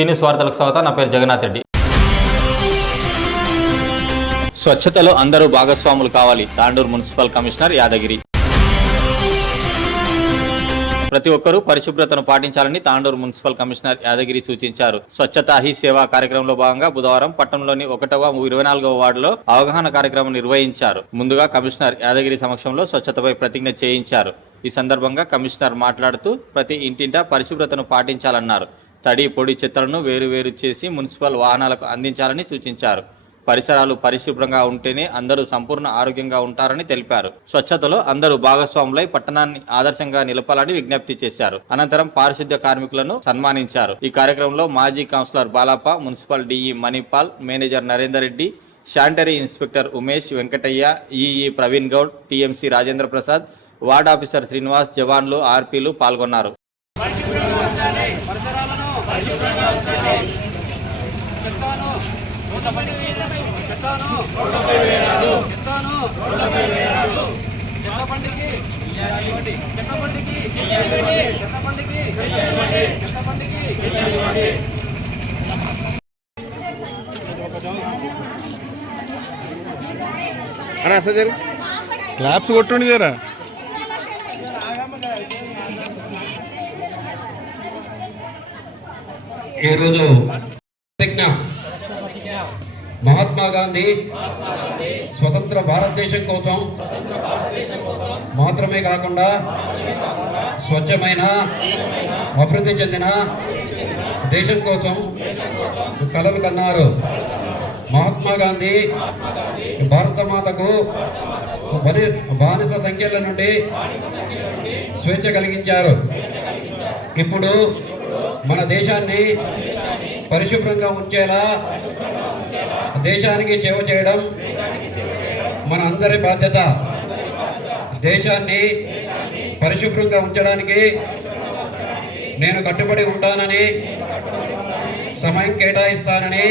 సీనియస్ వార్తలకు స్వాగతం. నా పేరు జగన్నాథ్ రెడ్డి. స్వచ్ఛతలో అందరూ భాగస్వాములు కావాలి. Tandur municipal commissioner Yadagiri. ప్రతి ఒక్కరూ పరిశుభ్రతను పాటించాలని తాండూరు మున్సిపల్ కమిషనర్ యాదగిరి సూచించారు. స్వచ్ఛతా హీ సేవా కార్యక్రమంలో భాగంగా బుధవారం పట్టణంలోని ఒకటవ ఇరవై నాలుగవ వార్డులో అవగాహన కార్యక్రమం నిర్వహించారు. ముందుగా కమిషనర్ యాదగిరి సమక్షంలో స్వచ్ఛతపై ప్రతిజ్ఞ చేయించారు. ఈ సందర్భంగా కమిషనర్ మాట్లాడుతూ ప్రతి ఇంటింటా పరిశుభ్రతను పాటించాలన్నారు. తడి పొడి చెత్తలను వేరు వేరు చేసి మున్సిపల్ వాహనాలకు అందించాలని సూచించారు. పరిసరాలు పరిశుభ్రంగా ఉంటేనే అందరూ సంపూర్ణ ఆరోగ్యంగా ఉంటారని తెలిపారు. స్వచ్ఛతలో అందరూ భాగస్వాములై పట్టణాన్ని ఆదర్శంగా నిలపాలని విజ్ఞప్తి చేశారు. అనంతరం పారిశుద్ధ్య కార్మికులను సన్మానించారు. ఈ కార్యక్రమంలో మాజీ councillor బాలాప municipal DE Manipal manager Narender Reddy sanitary inspector Umesh Venkataiah EE Praveen Goud TMC Rajendra Prasad ward officer Srinivas జవాన్లు ఆర్పీలు పాల్గొన్నారు. అన్నా అసలు జరు. క్లాప్స్ కొట్టుండి జరా. ఈరోజు ప్రతిజ్ఞ మహాత్మా గాంధీ స్వతంత్ర భారతదేశం కోసం మాత్రమే కాకుండా స్వచ్ఛమైన అభివృద్ధి చెందిన దేశం కోసం కలలు కన్నారు. మహాత్మా గాంధీ భారత మాతకు బానిస సంఖ్యల నుండి స్వేచ్ఛ కలిగించారు. ఇప్పుడు మన దేశాన్ని పరిశుభ్రంగా ఉంచేలా దేశానికి సేవ చేయడం మన అందరి బాధ్యత. దేశాన్ని పరిశుభ్రంగా ఉంచడానికి నేను కట్టుబడి ఉంటానని సమయం కేటాయిస్తానని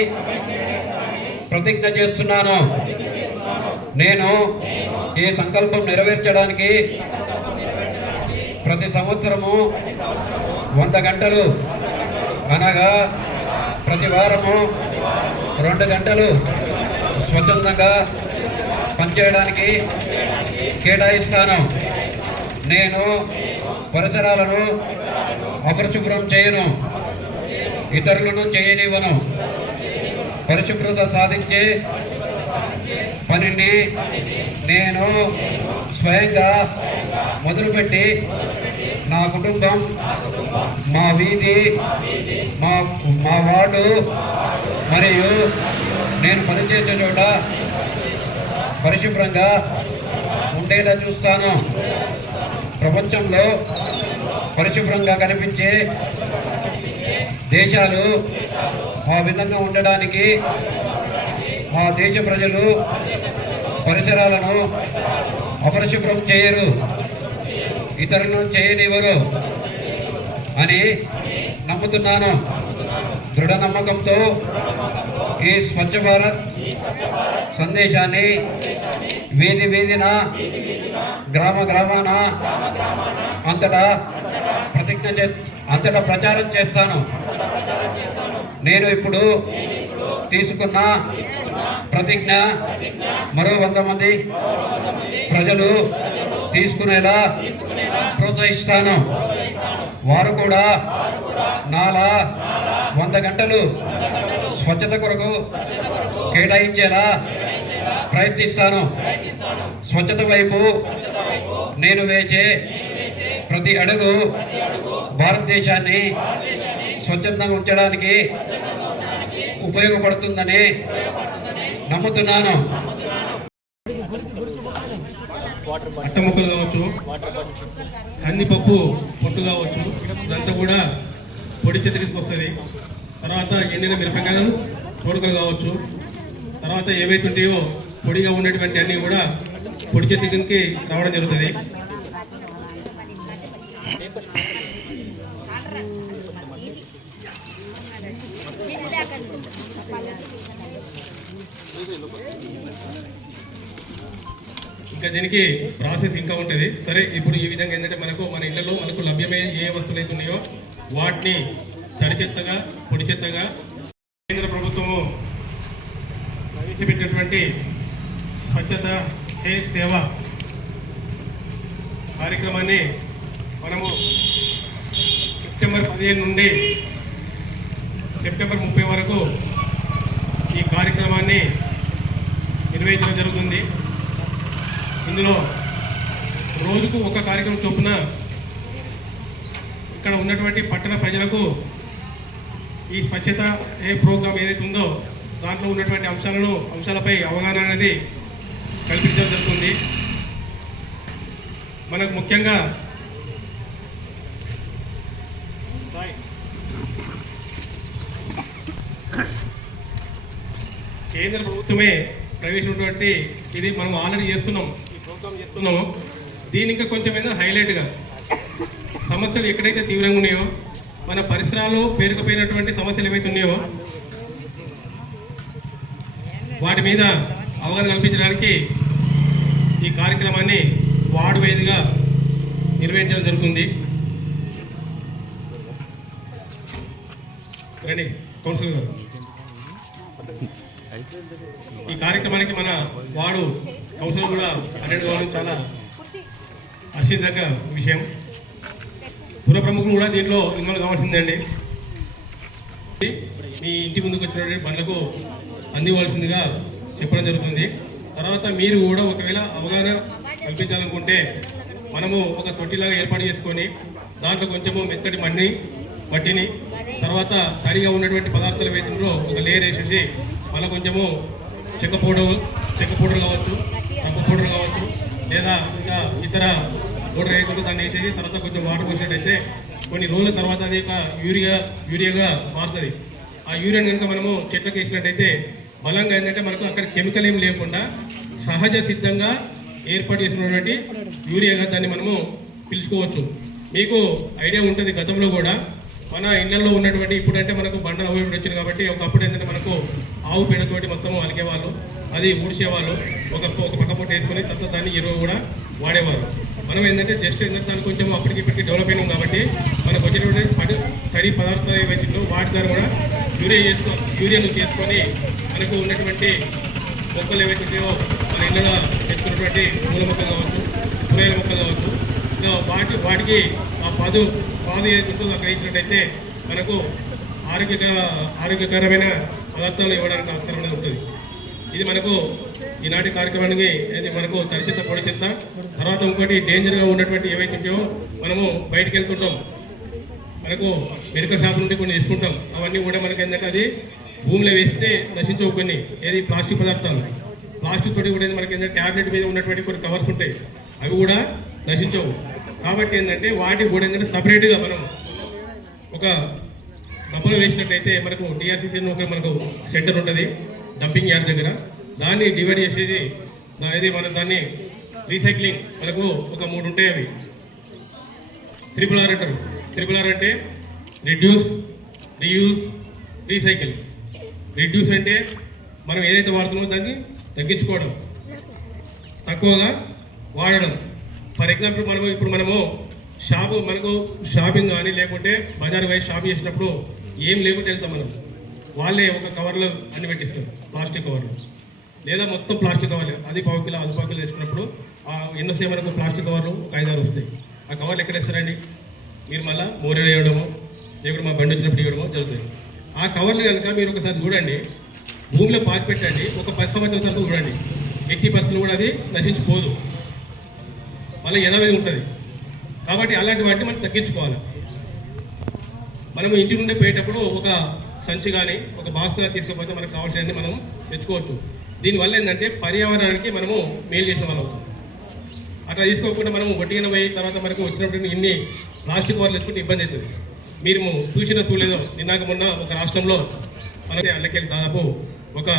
ప్రతిజ్ఞ చేస్తున్నాను. నేను ఈ సంకల్పం నెరవేర్చడానికి ప్రతి సంవత్సరము వంద గంటలు అనగా ప్రతి వారము రెండు గంటలు స్వచ్ఛందంగా పనిచేయడానికి కేటాయిస్తాను. నేను పరిసరాలను అపరిశుభ్రం చేయను. ఇతరులను చేయనివ్వను. పరిశుభ్రత సాధించే పనిని నేను స్వయంగా మొదలుపెట్టి నా కుటుంబం మా వీధి మా మా వార్డు మరియు నేను పనిచేసే చోట పరిశుభ్రంగా ఉండేలా చూస్తాను. ప్రపంచంలో పరిశుభ్రంగా కనిపించే దేశాలు ఆ విధంగా ఉండడానికి ఆ దేశ ప్రజలు పరిసరాలను అపరిశుభ్రం చేయరు. ఇతరులను చేయనివ్వరు అని నమ్ముతున్నాను. దృఢ నమ్మకంతో ఈ స్వచ్ఛ భారత్ సందేశాన్ని వీధి వీధిన గ్రామ గ్రామాన అంతటా ప్రతిజ్ఞ చే అంతటా ప్రచారం చేస్తాను. నేను ఇప్పుడు తీసుకున్న ప్రతిజ్ఞ మరో వంద మంది ప్రజలు తీసుకునేలా ప్రోత్సహిస్తాను. వారు కూడా నాలా వంద గంటలు స్వచ్ఛత కొరకు కేటాయించేలా ప్రయత్నిస్తాను. స్వచ్ఛత వైపు నేను వేసే ప్రతి అడుగు భారతదేశాన్ని స్వచ్ఛందంగా ఉంచడానికి ఉపయోగపడుతుందని నమ్ముతున్నాను. అట్ట ముక్కలు కావచ్చు కందిపప్పు పొట్టు కావచ్చు ఇదంతా కూడా పొడి చెత్తకి వస్తుంది. తర్వాత ఎండిన మిరపకాయలు తోడుకలు కావచ్చు. తర్వాత ఏవైతే ఉంటాయో పొడిగా ఉన్నటువంటి అన్నీ కూడా పొడి చెట్టుకి రావడం జరుగుతుంది. ఇంకా దీనికి ప్రాసెస్ ఇంకా ఉంటుంది. సరే ఇప్పుడు ఈ విధంగా ఏంటంటే మనకు మన ఇళ్ళలో మనకు లభ్యమయ్యే ఏ వస్తువులు అయితే ఉన్నాయో వాటిని తడి చెత్తగా పొడి చెత్తగా కేంద్ర ప్రభుత్వము ప్రవేశపెట్టినటువంటి స్వచ్ఛత హే సేవ కార్యక్రమాన్ని మనము సెప్టెంబర్ పదిహేను నుండి సెప్టెంబర్ ముప్పై వరకు ఈ కార్యక్రమాన్ని నిర్వహించడం జరుగుతుంది. ఇందులో రోజుకు ఒక కార్యక్రమం చొప్పున ఇక్కడ ఉన్నటువంటి పట్టణ ప్రజలకు ఈ స్వచ్ఛత ఏ ప్రోగ్రాం ఏదైతే ఉందో దాంట్లో ఉన్నటువంటి అంశాలను అంశాలపై అవగాహన అనేది కల్పించడం జరుగుతుంది. మనకు ముఖ్యంగా కేంద్ర ప్రభుత్వమే ప్రవేశించినటువంటి ఇది మనం ఆల్రెడీ చేస్తున్నాం ఈ ప్రోగ్రామ్ చేస్తున్నాము. దీని ఇంకా కొంచెం ఏదైనా హైలైట్గా. సమస్యలు ఎక్కడైతే తీవ్రంగా ఉన్నాయో మన పరిసరాల్లో పేరుకుపోయినటువంటి సమస్యలు ఏవైతే ఉన్నాయో వాటి మీద అవగాహన కల్పించడానికి ఈ కార్యక్రమాన్ని వార్డు వేదిగా నిర్వహించడం జరుగుతుంది. రండి కౌన్సిలర్ గారు. ఈ కార్యక్రమానికి మన వార్డు కౌన్సిలర్ కూడా అటెండ్ కావడం చాలా హర్షించదగ్గ విషయం. పుర ప్రముఖులు కూడా దీంట్లో ఇన్వాల్వ్ కావాల్సిందండి. మీ ఇంటి ముందుకు వచ్చినటువంటి పనులకు అందివ్వాల్సిందిగా చెప్పడం జరుగుతుంది. తర్వాత మీరు కూడా ఒకవేళ అవగాహన కల్పించాలనుకుంటే మనము ఒక తొట్టిలాగా ఏర్పాటు చేసుకొని దాంట్లో కొంచెము మెత్తటి మట్టి మట్టిని తర్వాత తడిగా ఉన్నటువంటి పదార్థాలు వేసిందో ఒక లేయర్ వేసేసి మళ్ళీ కొంచెము చెక్క పౌడర్ చెక్క పౌడర్ కావచ్చు చెక్క పౌడర్ కావచ్చు లేదా ఇంకా ఇతర బోర్డు వేయకుండా దాన్ని వేసేసి తర్వాత కొంచెం వాటర్ పోసినట్టయితే కొన్ని రోజుల తర్వాత అది ఒక యూరియా యూరియాగా మారుతుంది. ఆ యూరియా కనుక మనము చెట్లకు వేసినట్టయితే బలంగా ఏంటంటే మనకు అక్కడ కెమికల్ ఏం లేకుండా సహజ సిద్ధంగా ఏర్పాటు చేసినటువంటి యూరియాగా దాన్ని మనము పిలుచుకోవచ్చు. మీకు ఐడియా ఉంటుంది గతంలో కూడా. మన ఇళ్ళలో ఉన్నటువంటి ఇప్పుడంటే మనకు బండలు అవి వచ్చింది కాబట్టి ఒకప్పుడు ఏంటంటే మనకు ఆవు పేడతోటి మొత్తం అలికేవాళ్ళు అది ఊడ్చేవాళ్ళు ఒక ఒక పక్క పొట్టు వేసుకొని తర్వాత దాన్ని ఎరువు కూడా వాడేవారు. మనం ఏంటంటే జస్ట్ ఏంటంటే కొంచెం అప్పటికి ఇప్పటికి డెవలప్ అయినాం కాబట్టి మనకు వచ్చినటువంటి పడి తడి పదార్థాలు ఏవైతే వాటి ద్వారా కూడా యూరియా చేసుకో యూరియాను చేసుకొని మనకు ఉన్నటువంటి మొక్కలు ఏవైతే ఉన్నాయో మన ఇళ్ళగా పెట్టుకున్నటువంటి పూల మొక్కలు కావచ్చు కూరగాయల మొక్కలు కావచ్చు ఇంకా వాటి వాటికి ఆ పాదు పాదు ఏదైతే ఉంటుందో అక్కడ ఇచ్చినట్టయితే మనకు ఆరోగ్యక ఆరోగ్యకరమైన పదార్థాలు ఇవ్వడానికి ఆస్కారం అనేది ఉంటుంది. ఇది మనకు ఈనాటి కార్యక్రమానికి అది మనకు తడిచెత్త పొడి చెత్త తర్వాత ఇంకోటి డేంజర్గా ఉన్నటువంటి ఏవైతే ఉంటాయో మనము బయటకు వెళ్తుంటాం. మనకు మెడికల్ షాప్ నుండి కొన్ని తీసుకుంటాం. అవన్నీ కూడా మనకి ఏంటంటే అది భూమిలో వేస్తే నశించవు కొన్ని. ఏది ప్లాస్టిక్ పదార్థాలు. ప్లాస్టిక్ తోటి కూడా మనకి ఏంటంటే ట్యాబ్లెట్ మీద ఉన్నటువంటి కొన్ని కవర్స్ ఉంటాయి. అవి కూడా నశించవు. కాబట్టి ఏంటంటే వాటికి కూడా ఏంటంటే సపరేట్గా మనం ఒక డబ్బులు వేసినట్లయితే మనకు డిఆర్సీసీ ఒక మనకు సెంటర్ ఉంటుంది. డంపింగ్ యార్డ్ దగ్గర. దాన్ని డివైడ్ చేసేది అనేది మనం దాన్ని రీసైక్లింగ్ మనకు ఒక మూడు ఉంటాయి అవి. త్రిపుల్ ఆర్ అంటారు. త్రిపుల్ ఆర్ అంటే రిడ్యూస్ రీయూస్ రీసైకిల్ రిడ్యూస్ అంటే మనం ఏదైతే వాడుతున్నామో దాన్ని తగ్గించుకోవడం. తక్కువగా వాడడం. ఫర్ ఎగ్జాంపుల్ మనము ఇప్పుడు మనము షాపు మనకు షాపింగ్ కానీ లేకుంటే బజార్ పోయి షాపింగ్ చేసినప్పుడు ఏం లేకుంటే వెళ్తాం మనం. వాళ్ళే ఒక కవర్లో అన్ని పెట్టిస్తారు. ప్లాస్టిక్ కవర్లు లేదా మొత్తం ప్లాస్టిక్ కవర్లు. అది పావు కిలో అది పావు కిలో తెచ్చుకున్నప్పుడు ఆ ఎన్నోసే మనకు ప్లాస్టిక్ కవర్లు ఒక ఐదారు వస్తాయి. ఆ కవర్లు ఎక్కడ వేస్తారండి? మీరు మళ్ళీ మోరే వేయడము లేకుంటే మా బండి వచ్చినప్పుడు ఇవ్వడమో జరుగుతుంది ఆ కవర్లు కనుక మీరు ఒకసారి చూడండి. భూమిలో పాతి పెట్టండి. ఒక పది సంవత్సరాల తర్వాత చూడండి. ఎయిటీ పర్సెంట్ కూడా అది నశించిపోదు. మళ్ళీ ఎనభై ఉంటుంది. కాబట్టి అలాంటి వాటిని మనం తగ్గించుకోవాలి. మనం ఇంటి నుండి పోయేటప్పుడు ఒక సంచి కానీ ఒక బాక్స్ కానీ తీసుకుపోతే మనకు కావాల్సినవి మనం తెచ్చుకోవచ్చు. దీనివల్ల ఏంటంటే పర్యావరణానికి మనము మేలు చేసిన వాళ్ళు అవుతాం అట్లా తీసుకోకుండా మనము వడ్డీన పోయి తర్వాత మనకు వచ్చినప్పుడు ఇన్ని ప్లాస్టిక్ కవర్లు తెచ్చుకుంటే ఇబ్బంది అవుతుంది. మీరు సూచన చూడలేదు నిన్నాక మొన్న ఒక రాష్ట్రంలో మనకి అల్లకెళ్ళి దాదాపు ఒక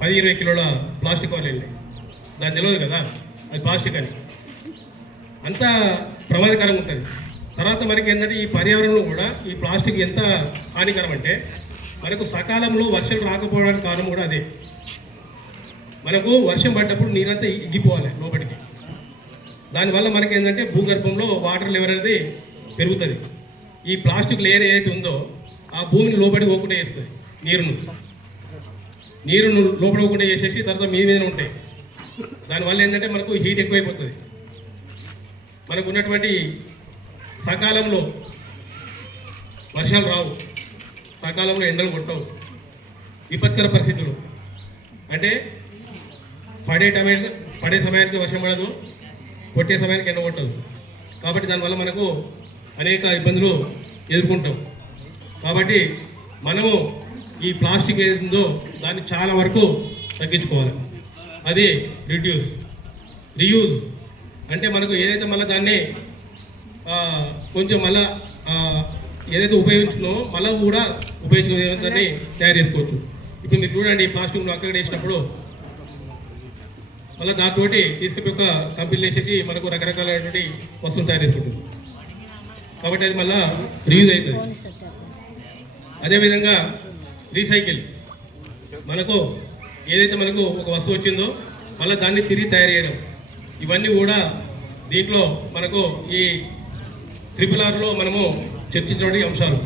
పది ఇరవై కిలోల ప్లాస్టిక్ కవర్లు వెళ్ళాయి దాని తెలియదు కదా అది ప్లాస్టిక్ అని. అంత ప్రమాదకరంగా ఉంటుంది. తర్వాత మనకి ఏంటంటే ఈ పర్యావరణంలో కూడా ఈ ప్లాస్టిక్ ఎంత హానికరం అంటే మనకు సకాలంలో వర్షాలు రాకపోవడానికి కారణం కూడా అదే. మనకు వర్షం పడ్డప్పుడు నీరంతా ఇగ్గిపోవాలి లోపలికి. దానివల్ల మనకి ఏంటంటే భూగర్భంలో వాటర్ లెవెల్ అనేది పెరుగుతుంది. ఈ ప్లాస్టిక్ లేయర్ ఏదైతే ఉందో ఆ భూమిని లోపలికి పోకుండా వేస్తుంది నీరును. నీరును లోపల పోకుండా చేసేసి తర్వాత మీద మీద ఉంటాయి. దానివల్ల ఏంటంటే మనకు హీట్ ఎక్కువైపోతుంది. మనకు ఉన్నటువంటి సకాలంలో వర్షాలు రావు. సకాలంలో ఎండలు కొట్టవు. విపత్కర పరిస్థితులు. అంటే పడే టైం పడే సమయానికి వర్షం పడదు. కొట్టే సమయానికి ఎండ కొట్టదు. కాబట్టి దానివల్ల మనకు అనేక ఇబ్బందులు ఎదుర్కొంటాం. కాబట్టి మనము ఈ ప్లాస్టిక్ ఏది దాన్ని చాలా వరకు తగ్గించుకోవాలి. అది రిడ్యూస్ రియూజ్ అంటే మనకు ఏదైతే మళ్ళీ దాన్ని కొంచెం మళ్ళా ఏదైతే ఉపయోగించుకున్నామో మళ్ళీ కూడా ఉపయోగించుకునే దాన్ని తయారు చేసుకోవచ్చు. ఇప్పుడు మీరు చూడండి ఈ ప్లాస్టిక్ అక్కడ వేసినప్పుడు మళ్ళీ దాంతో తీసుకుపోయి ఒక కంపెనీలు వేసేసి మనకు రకరకాలైనటువంటి వస్తువులు తయారు చేసుకుంటుంది. కాబట్టి అది మళ్ళీ రీయూజ్ అవుతుంది. అదేవిధంగా రీసైకిల్ మనకు ఏదైతే మనకు ఒక వస్తువు వచ్చిందో మళ్ళీ దాన్ని తిరిగి తయారు చేయడం. ఇవన్నీ కూడా దీంట్లో మనకు ఈ త్రిపుల్ ఆర్లో మనము చర్చించే అంశాలు.